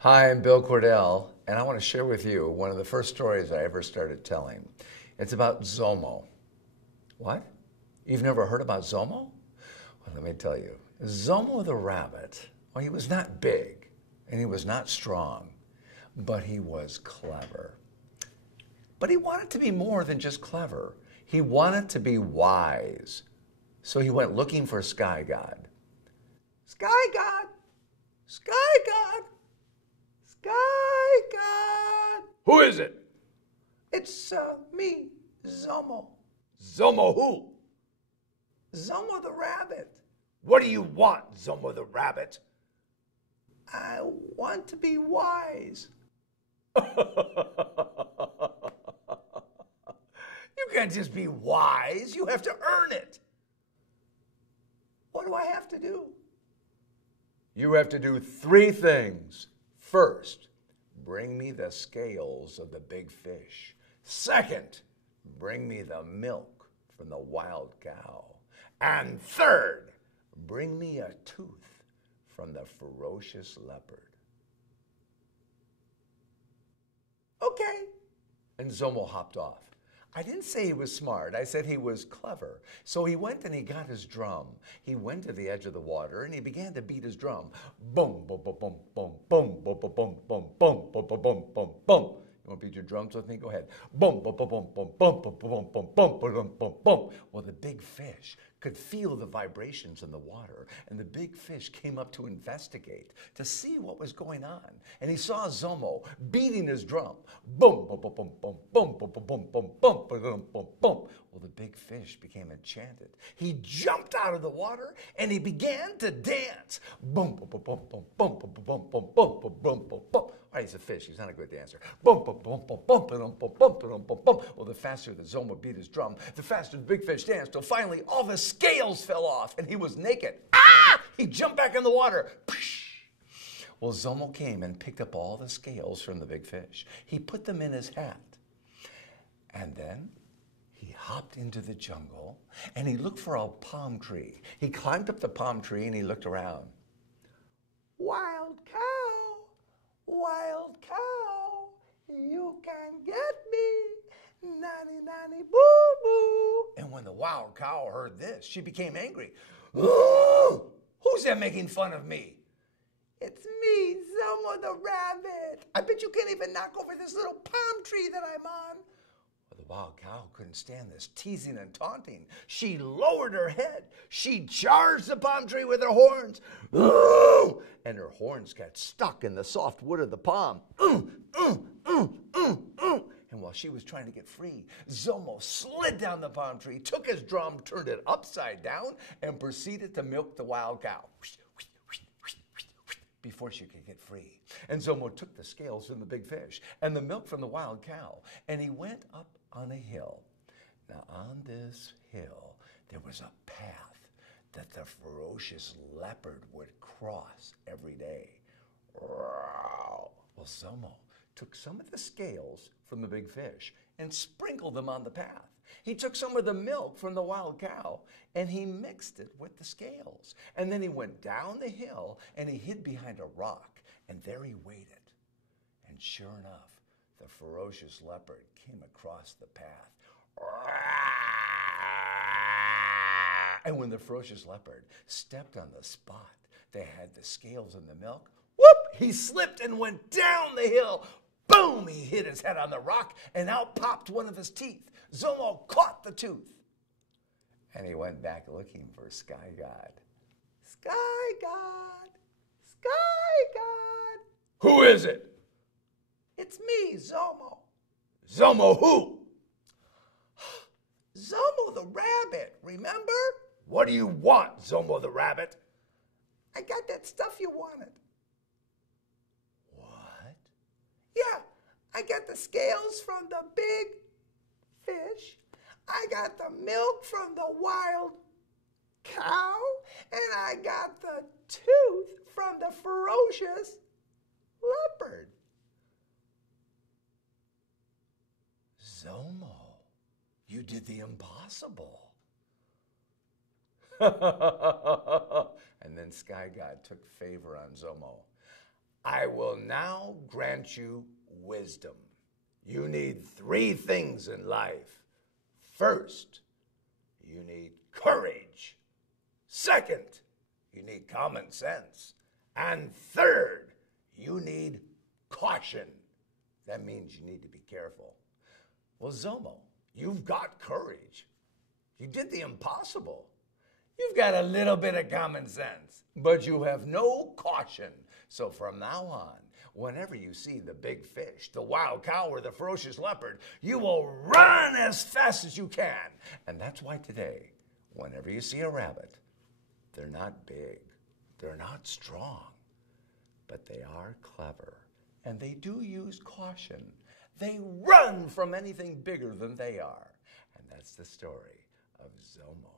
Hi, I'm Bill Cordell, and I want to share with you one of the first stories I ever started telling. It's about Zomo. What? You've never heard about Zomo? Well, let me tell you. Zomo the Rabbit, well, he was not big, and he was not strong, but he was clever. But he wanted to be more than just clever. He wanted to be wise. So he went looking for Sky God. Sky God! Sky God! Sky God! Who is it? It's me, Zomo. Zomo who? Zomo the Rabbit. What do you want, Zomo the Rabbit? I want to be wise. You can't just be wise. You have to earn it. What do I have to do? You have to do three things. First, bring me the scales of the big fish. Second, bring me the milk from the wild cow. And third, bring me a tooth from the ferocious leopard. Okay. And Zomo hopped off. I didn't say he was smart. I said he was clever. So he went and he got his drum. He went to the edge of the water and he began to beat his drum. Boom, boom, boom, boom, boom, boom, boom, boom, boom, boom, boom, boom, boom, boom, boom, boom. You want to beat your drums with me? Go ahead. Boom, boom, boom, boom, boom, boom, boom, boom, boom, boom, boom, boom, boom. Well, the big fish could feel the vibrations in the water, and the big fish came up to investigate, to see what was going on. And he saw Zomo beating his drum. Boom, boom, boom, boom, boom, boom, boom, boom, boom, boom, boom, boom, boom, boom. Well, the big fish became enchanted. He jumped out of the water and he began to dance. Boom, boom, boom, boom, boom, boom, boom, boom, boom, boom, boom, boom, boom, boom. All right, he's a fish. He's not a good dancer. Boom, boom, boom, boom, boom, boom, boom, boom, boom, boom, boom. Well, the faster that Zomo beat his drum, the faster the big fish danced, till finally all the scales fell off and he was naked. Ah! He jumped back in the water. Well, Zomo came and picked up all the scales from the big fish. He put them in his hat. And then he hopped into the jungle and he looked for a palm tree. He climbed up the palm tree and he looked around. Wild cow, you can get me. Nanny, nanny, boo, boo. And when the wild cow heard this, she became angry. Ooh, who's that making fun of me? It's me, Zomo the Rabbit. I bet you can't even knock over this little palm tree that I'm on. Well, the wild cow couldn't stand this teasing and taunting. She lowered her head. She charged the palm tree with her horns. Ooh, and her horns got stuck in the soft wood of the palm. And while she was trying to get free, Zomo slid down the palm tree, took his drum, turned it upside down, and proceeded to milk the wild cow before she could get free. And Zomo took the scales from the big fish and the milk from the wild cow, and he went up on a hill. Now, on this hill, there was a path that the ferocious leopard would cross every day. Well, Zomo took some of the scales from the big fish and sprinkled them on the path. He took some of the milk from the wild cow and he mixed it with the scales. And then he went down the hill and he hid behind a rock, and there he waited. And sure enough, the ferocious leopard came across the path. And when the ferocious leopard stepped on the spot that had the scales and the milk, whoop, he slipped and went down the hill. Boom, he hit his head on the rock and out popped one of his teeth. Zomo caught the tooth. And he went back looking for Sky God. Sky God, Sky God. Who is it? It's me, Zomo. Zomo who? Zomo the Rabbit, remember? What do you want, Zomo the Rabbit? I got that stuff you wanted. What? Yeah, I got the scales from the big fish. I got the milk from the wild cow. And I got the tooth from the ferocious leopard. Zomo, you did the impossible. And then Sky God took favor on Zomo. I will now grant you wisdom. You need 3 things in life. First, you need courage. Second, you need common sense. And third, you need caution. That means you need to be careful. Well, Zomo, you've got courage. You did the impossible. You've got a little bit of common sense, but you have no caution. So from now on, whenever you see the big fish, the wild cow, or the ferocious leopard, you will run as fast as you can. And that's why today, whenever you see a rabbit, they're not big, they're not strong, but they are clever. And they do use caution. They run from anything bigger than they are. And that's the story of Zomo.